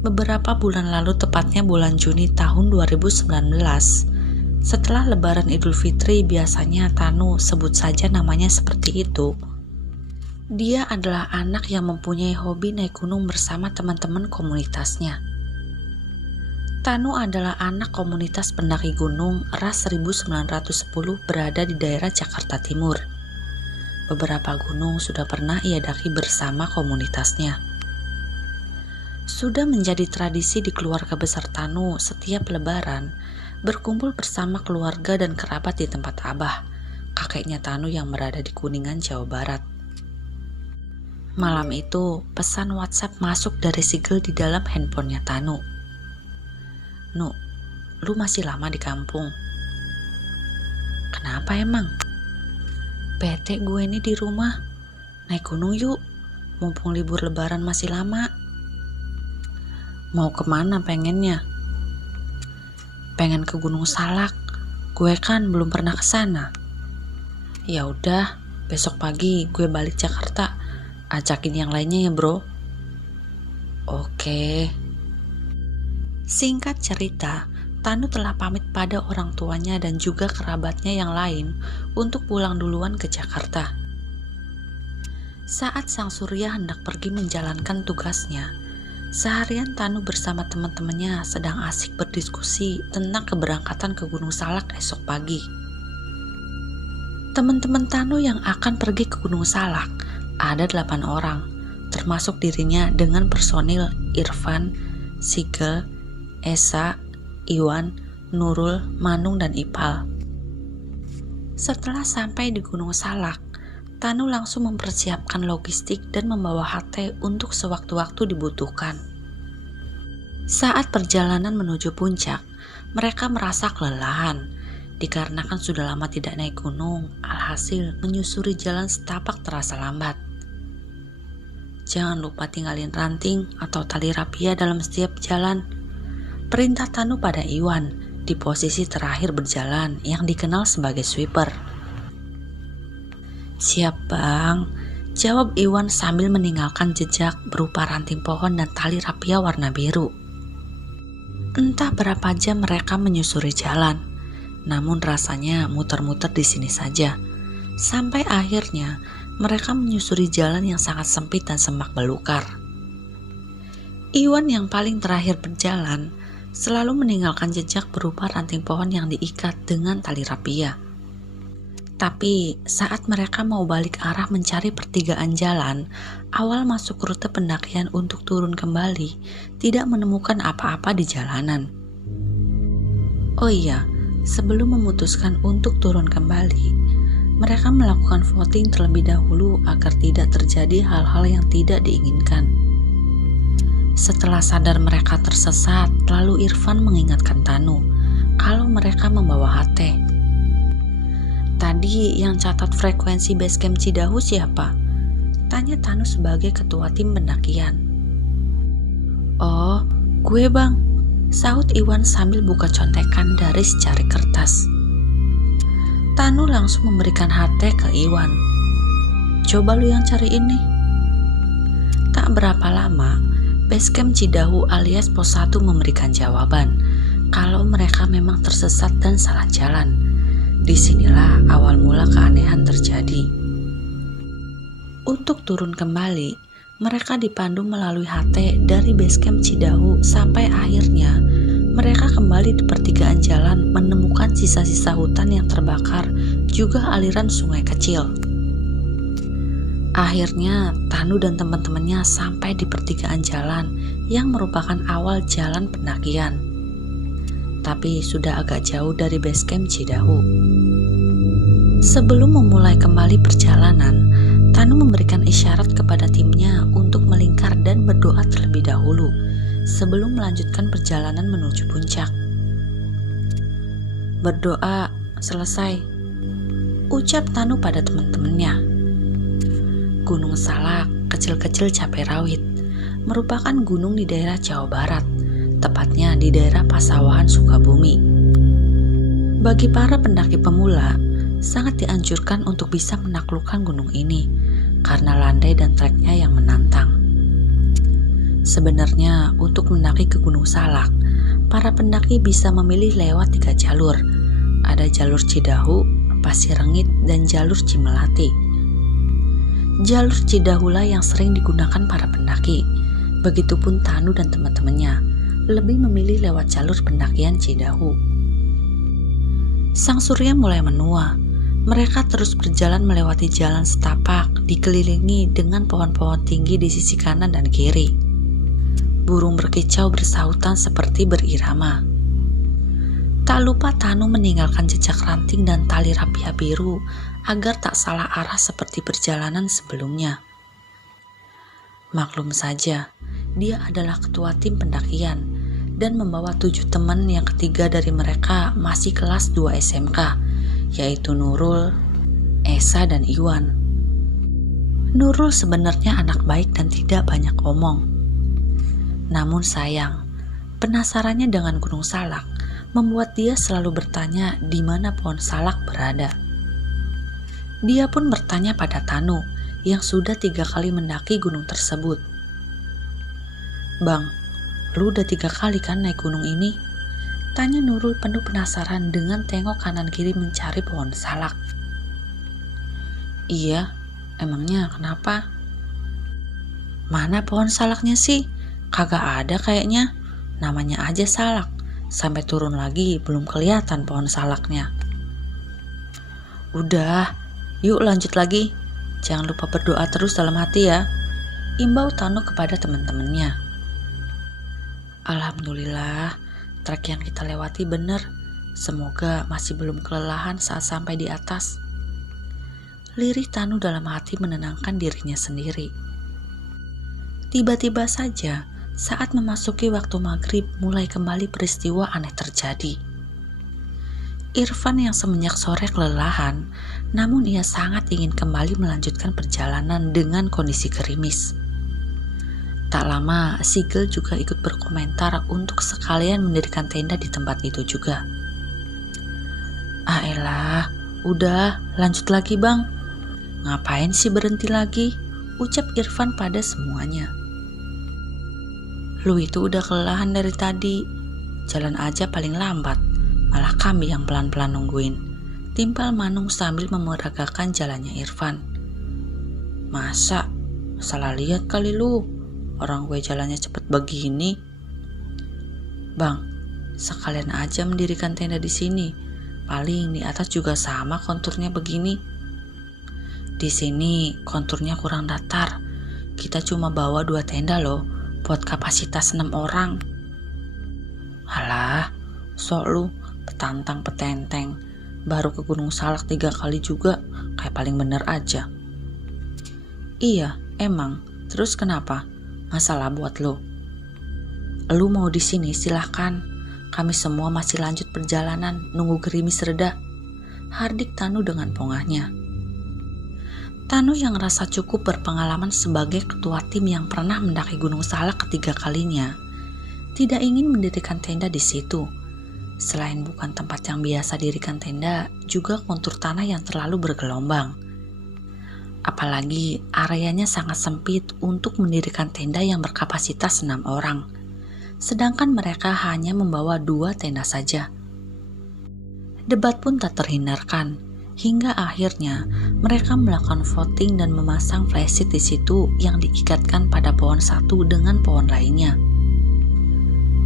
Beberapa bulan lalu, tepatnya bulan Juni tahun 2019, setelah Lebaran Idul Fitri, biasanya Tanu, sebut saja namanya seperti itu. Dia adalah anak yang mempunyai hobi naik gunung bersama teman-teman komunitasnya. Tanu adalah anak komunitas pendaki gunung RAS 1910 berada di daerah Jakarta Timur. Beberapa gunung sudah pernah ia daki bersama komunitasnya. Sudah menjadi tradisi di keluarga besar Tanu setiap Lebaran berkumpul bersama keluarga dan kerabat di tempat Abah, kakeknya Tanu yang berada di Kuningan, Jawa Barat. Malam itu, pesan WhatsApp masuk dari Sigel di dalam handphonenya Tanu. "Nu, lu masih lama di kampung?" "Kenapa emang?" "Bete gue ini di rumah. Naik gunung yuk, mumpung libur Lebaran masih lama." "Mau kemana pengennya?" "Pengen ke Gunung Salak. Gue kan belum pernah ke sana." "Ya udah, besok pagi gue balik Jakarta. Ajakin yang lainnya ya, bro." "Oke." Singkat cerita, Tanu telah pamit pada orang tuanya dan juga kerabatnya yang lain untuk pulang duluan ke Jakarta. Saat sang surya hendak pergi menjalankan tugasnya, seharian Tanu bersama teman-temannya sedang asik berdiskusi tentang keberangkatan ke Gunung Salak esok pagi. Teman-teman Tanu yang akan pergi ke Gunung Salak ada 8 orang, termasuk dirinya dengan personil Irfan, Sigel, Esa, Iwan, Nurul, Manung, dan Ipal. Setelah sampai di Gunung Salak, Tanu langsung mempersiapkan logistik dan membawa HT untuk sewaktu-waktu dibutuhkan. Saat perjalanan menuju puncak, mereka merasa kelelahan, dikarenakan sudah lama tidak naik gunung, alhasil menyusuri jalan setapak terasa lambat. "Jangan lupa tinggalin ranting atau tali rapia dalam setiap jalan," perintah Tanu pada Iwan di posisi terakhir berjalan yang dikenal sebagai sweeper. "Siap bang," jawab Iwan sambil meninggalkan jejak berupa ranting pohon dan tali rapia warna biru. Entah berapa jam mereka menyusuri jalan, namun rasanya muter-muter di sini saja. Sampai akhirnya mereka menyusuri jalan yang sangat sempit dan semak belukar. Iwan yang paling terakhir berjalan selalu meninggalkan jejak berupa ranting pohon yang diikat dengan tali rapia. Tapi saat mereka mau balik arah mencari pertigaan jalan, awal masuk rute pendakian untuk turun kembali, tidak menemukan apa-apa di jalanan. Oh iya, sebelum memutuskan untuk turun kembali, mereka melakukan voting terlebih dahulu agar tidak terjadi hal-hal yang tidak diinginkan. Setelah sadar mereka tersesat, lalu Irfan mengingatkan Tanu kalau mereka membawa HT. "Tadi yang catat frekuensi basecamp Cidahu siapa?" tanya Tanu sebagai ketua tim pendakian. "Oh, gue bang," sahut Iwan sambil buka contekan dari secari kertas. Tanu langsung memberikan HT ke Iwan. "Coba lu yang cari ini." Tak berapa lama, basecamp Cidahu alias Pos 1 memberikan jawaban kalau mereka memang tersesat dan salah jalan. Disinilah awal mula keanehan terjadi. Untuk turun kembali, mereka dipandu melalui HT dari basecamp Cidahu sampai akhirnya mereka kembali di pertigaan jalan menemukan sisa-sisa hutan yang terbakar, juga aliran sungai kecil. Akhirnya Tanu dan teman-temannya sampai di pertigaan jalan yang merupakan awal jalan pendakian. Tapi sudah agak jauh dari basecamp Cidahu. Sebelum memulai kembali perjalanan, Tanu memberikan isyarat kepada timnya untuk melingkar dan berdoa terlebih dahulu sebelum melanjutkan perjalanan menuju puncak. "Berdoa selesai," ucap Tanu pada teman-temannya. Gunung Salak, kecil-kecil cabai rawit, merupakan gunung di daerah Jawa Barat, tepatnya di daerah Pasawahan, Sukabumi. Bagi para pendaki pemula, sangat dianjurkan untuk bisa menaklukkan gunung ini karena landai dan treknya yang menantang. Sebenarnya untuk mendaki ke Gunung Salak, para pendaki bisa memilih lewat 3 jalur. Ada jalur Cidahu, Pasirengit, dan jalur Cimelati. Jalur Cidahulah yang sering digunakan para pendaki. Begitupun Tanu dan teman-temannya lebih memilih lewat jalur pendakian Cidahu. Sang surya mulai menua. Mereka terus berjalan melewati jalan setapak, dikelilingi dengan pohon-pohon tinggi di sisi kanan dan kiri. Burung berkicau bersautan seperti berirama. Tak lupa Tanu meninggalkan jejak ranting dan tali rapia biru agar tak salah arah seperti perjalanan sebelumnya. Maklum saja, dia adalah ketua tim pendakian dan membawa 7 teman yang ketiga dari mereka masih kelas 2 SMK, yaitu Nurul, Esa, dan Iwan. Nurul sebenarnya anak baik dan tidak banyak omong. Namun sayang, penasarannya dengan Gunung Salak membuat dia selalu bertanya di mana pohon salak berada. Dia pun bertanya pada Tanu yang sudah 3 kali mendaki gunung tersebut. "Bang, lu udah 3 kali kan naik gunung ini?" Tanya Nurul penuh penasaran dengan tengok kanan kiri mencari pohon salak. "Iya, emangnya kenapa?" "Mana pohon salaknya sih? Kagak ada kayaknya. Namanya aja salak. Sampai turun lagi belum kelihatan pohon salaknya." "Udah, yuk lanjut lagi. Jangan lupa berdoa terus dalam hati ya," imbau Tanu kepada teman-temannya. "Alhamdulillah, trek yang kita lewati bener. Semoga masih belum kelelahan saat sampai di atas." Lirih Tanu dalam hati menenangkan dirinya sendiri. Tiba-tiba saja, saat memasuki waktu maghrib, mulai kembali peristiwa aneh terjadi. Irfan yang semenjak sore kelelahan, namun ia sangat ingin kembali melanjutkan perjalanan dengan kondisi gerimis. Tak lama, Sigel juga ikut berkomentar untuk sekalian mendirikan tenda di tempat itu juga. "Ah elah, udah lanjut lagi bang. Ngapain sih berhenti lagi?" ucap Irfan pada semuanya. "Lu itu udah kelelahan dari tadi. Jalan aja paling lambat. Malah kami yang pelan-pelan nungguin," timpal Manung sambil memeragakan jalannya Irfan. "Masa? Salah lihat kali lu. Orang gue jalannya cepet begini." "Bang, sekalian aja mendirikan tenda di sini. Paling di atas juga sama konturnya begini." "Di sini konturnya kurang datar. Kita cuma bawa 2 tenda loh, buat kapasitas 6 orang. "Alah, sok lu petantang petenteng. Baru ke Gunung Salak 3 kali juga, kayak paling bener aja." "Iya, emang. Terus kenapa? Masalah buat lu? Lu mau di sini silahkan. Kami semua masih lanjut perjalanan nunggu gerimis reda," hardik Tanu dengan pongahnya. Tanu yang rasa cukup berpengalaman sebagai ketua tim yang pernah mendaki Gunung Salak ketiga kalinya, tidak ingin mendirikan tenda di situ. Selain bukan tempat yang biasa dirikan tenda, juga kontur tanah yang terlalu bergelombang. Apalagi areanya sangat sempit untuk mendirikan tenda yang berkapasitas 6 orang. Sedangkan mereka hanya membawa 2 tenda saja. Debat pun tak terhindarkan. Hingga akhirnya mereka melakukan voting dan memasang flashlight di situ yang diikatkan pada pohon satu dengan pohon lainnya.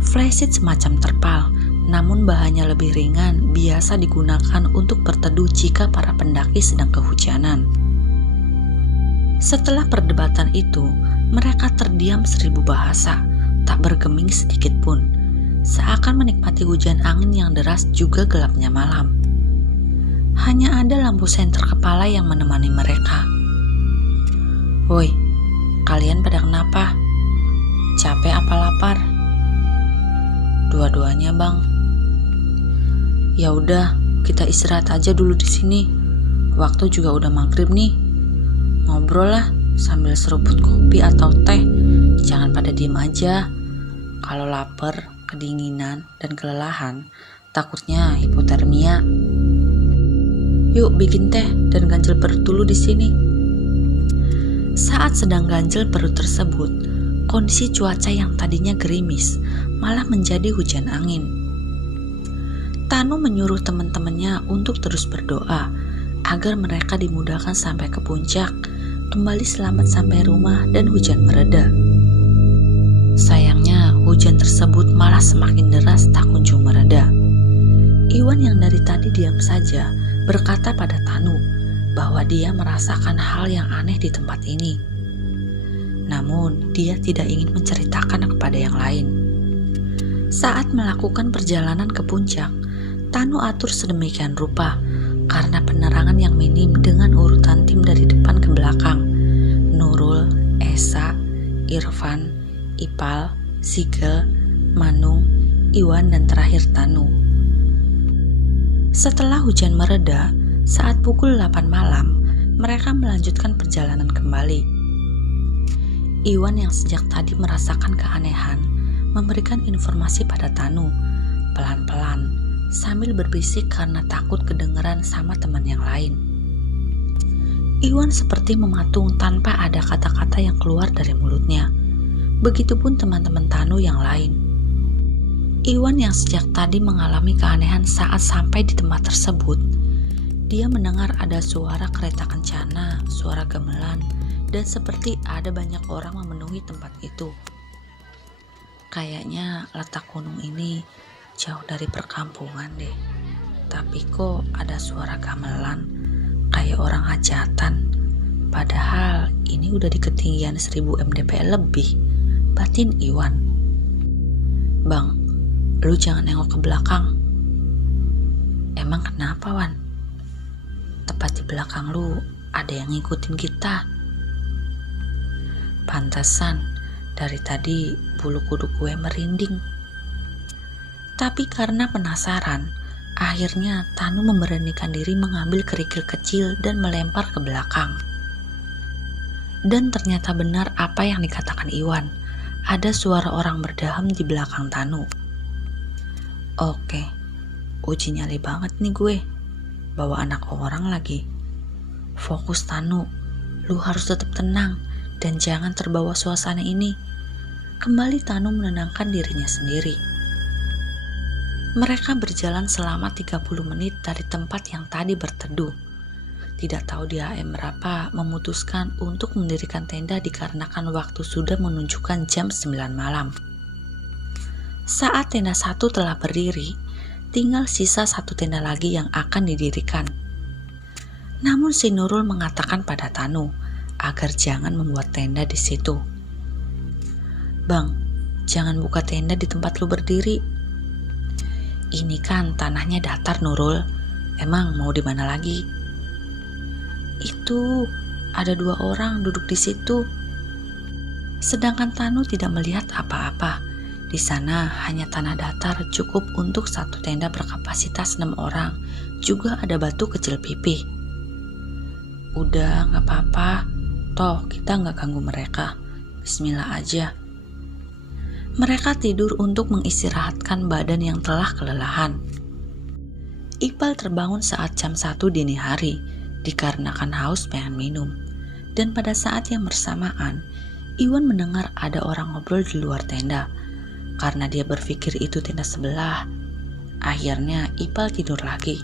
Flashlight semacam terpal, namun bahannya lebih ringan, biasa digunakan untuk berteduh jika para pendaki sedang kehujanan. Setelah perdebatan itu, mereka terdiam 1000 bahasa, tak bergeming sedikit pun, seakan menikmati hujan angin yang deras juga gelapnya malam. Hanya ada lampu senter kepala yang menemani mereka. "Woi, kalian pada kenapa? Capek apa lapar?" "Dua-duanya bang." "Ya udah, kita istirahat aja dulu di sini. Waktu juga udah maghrib nih. Ngobrol lah sambil seruput kopi atau teh. Jangan pada diem aja. Kalau lapar, kedinginan, dan kelelahan, takutnya hipotermia. Yuk bikin teh dan ganjel perut dulu di sini." Saat sedang ganjel perut tersebut, kondisi cuaca yang tadinya gerimis malah menjadi hujan angin. Tanu menyuruh teman-temannya untuk terus berdoa agar mereka dimudahkan sampai ke puncak, kembali selamat sampai rumah dan hujan mereda. Sayangnya hujan tersebut malah semakin deras tak kunjung mereda. Iwan yang dari tadi diam saja berkata pada Tanu bahwa dia merasakan hal yang aneh di tempat ini. Namun dia tidak ingin menceritakan kepada yang lain. Saat melakukan perjalanan ke puncak, Tanu atur sedemikian rupa karena penerangan yang minim dengan urutan tim dari depan ke belakang. Nurul, Esa, Irfan, Ipal, Sigel, Manung, Iwan, dan terakhir Tanu. Setelah hujan mereda, saat pukul 8 malam, mereka melanjutkan perjalanan kembali. Iwan yang sejak tadi merasakan keanehan memberikan informasi pada Tanu pelan-pelan sambil berbisik karena takut kedengeran sama teman yang lain. Iwan seperti mematung tanpa ada kata-kata yang keluar dari mulutnya. Begitupun teman-teman Tanu yang lain. Iwan yang sejak tadi mengalami keanehan saat sampai di tempat tersebut. Dia mendengar ada suara kereta kencana, suara gamelan, dan seperti ada banyak orang memenuhi tempat itu. Kayaknya letak gunung ini jauh dari perkampungan deh. Tapi kok ada suara gamelan kayak orang hajatan. Padahal ini udah di ketinggian 1000 mdpl lebih, batin Iwan. Bang, lu jangan nengok ke belakang. Emang kenapa, Wan? Tepat di belakang lu ada yang ngikutin kita. Pantesan dari tadi bulu kuduk gue merinding. Tapi karena penasaran, akhirnya Tanu memberanikan diri mengambil kerikil kecil dan melempar ke belakang. Dan ternyata benar apa yang dikatakan Iwan. Ada suara orang berdaham di belakang Tanu. Oke, uji nyali banget nih gue. Bawa anak orang lagi. Fokus Tanu, lu harus tetap tenang dan jangan terbawa suasana ini. Kembali Tanu menenangkan dirinya sendiri. Mereka berjalan selama 30 menit dari tempat yang tadi berteduh. Tidak tahu di AM berapa memutuskan untuk mendirikan tenda dikarenakan waktu sudah menunjukkan jam 9 malam. Saat tenda 1 telah berdiri, tinggal sisa 1 tenda lagi yang akan didirikan. Namun si Nurul mengatakan pada Tanu agar jangan membuat tenda di situ. Bang, jangan buka tenda di tempat lu berdiri. Ini kan tanahnya datar, Nurul. Emang mau di mana lagi? Itu ada 2 orang duduk di situ. Sedangkan Tanu tidak melihat apa-apa. Di sana hanya tanah datar cukup untuk 1 tenda berkapasitas 6 orang. Juga ada batu kecil pipih. Udah, gak apa-apa. Toh kita gak ganggu mereka. Bismillah aja. Mereka tidur untuk mengistirahatkan badan yang telah kelelahan. Iqbal terbangun saat jam 1 dini hari dikarenakan haus pengen minum. Dan pada saat yang bersamaan, Iwan mendengar ada orang ngobrol di luar tenda. Karena dia berpikir itu tenda sebelah, akhirnya Iqbal tidur lagi.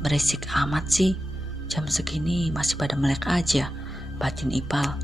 Berisik amat sih, jam segini masih pada melek aja, batin Iqbal.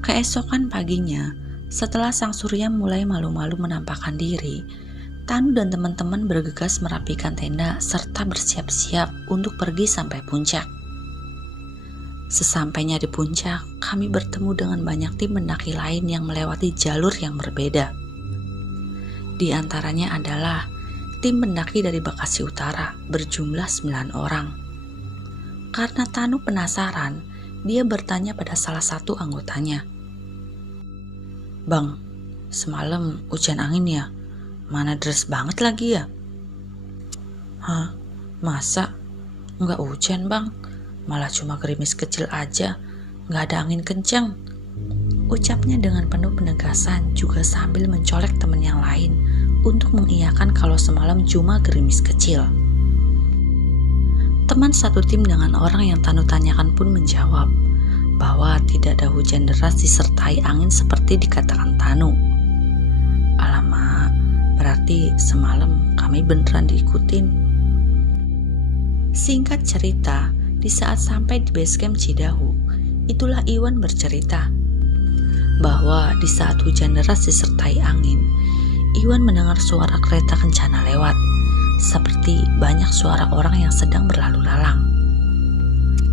Keesokan paginya, setelah sang surya mulai malu-malu menampakkan diri, Tanu dan teman-teman bergegas merapikan tenda serta bersiap-siap untuk pergi sampai puncak. Sesampainya di puncak, kami bertemu dengan banyak tim pendaki lain yang melewati jalur yang berbeda. Di antaranya adalah tim pendaki dari Bekasi Utara berjumlah 9 orang. Karena Tanu penasaran, dia bertanya pada salah satu anggotanya. Bang, semalam hujan angin ya? Mana deras banget lagi ya? Hah? Masa? Nggak hujan bang, malah cuma gerimis kecil aja, nggak ada angin kencang. Ucapnya dengan penuh penegasan juga sambil mencolek teman yang lain untuk mengiyakan kalau semalam cuma gerimis kecil. Teman satu tim dengan orang yang Tanu tanyakan pun menjawab bahwa tidak ada hujan deras disertai angin seperti dikatakan Tanu. Alamak, berarti semalam kami beneran diikutin. Singkat cerita, di saat sampai di base camp Cidahu, itulah Iwan bercerita bahwa di saat hujan deras disertai angin, Iwan mendengar suara kereta kencana lewat, seperti banyak suara orang yang sedang berlalu lalang.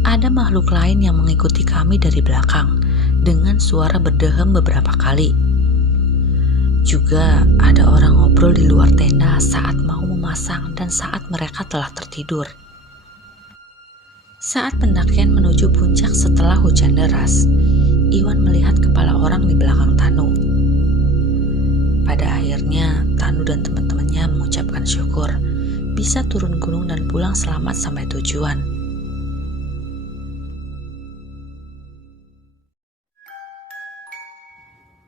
Ada makhluk lain yang mengikuti kami dari belakang dengan suara berdehem beberapa kali. Juga ada orang ngobrol di luar tenda saat mau memasang dan saat mereka telah tertidur. Saat pendakian menuju puncak setelah hujan deras, Iwan melihat kepala orang di belakang Tanu. Pada akhirnya, Tanu dan teman-temannya mengucapkan syukur bisa turun gunung dan pulang selamat sampai tujuan.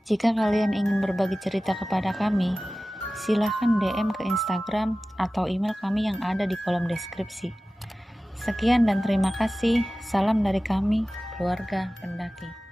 Jika kalian ingin berbagi cerita kepada kami, silahkan DM ke Instagram atau email kami yang ada di kolom deskripsi. Sekian dan terima kasih. Salam dari kami, keluarga pendaki.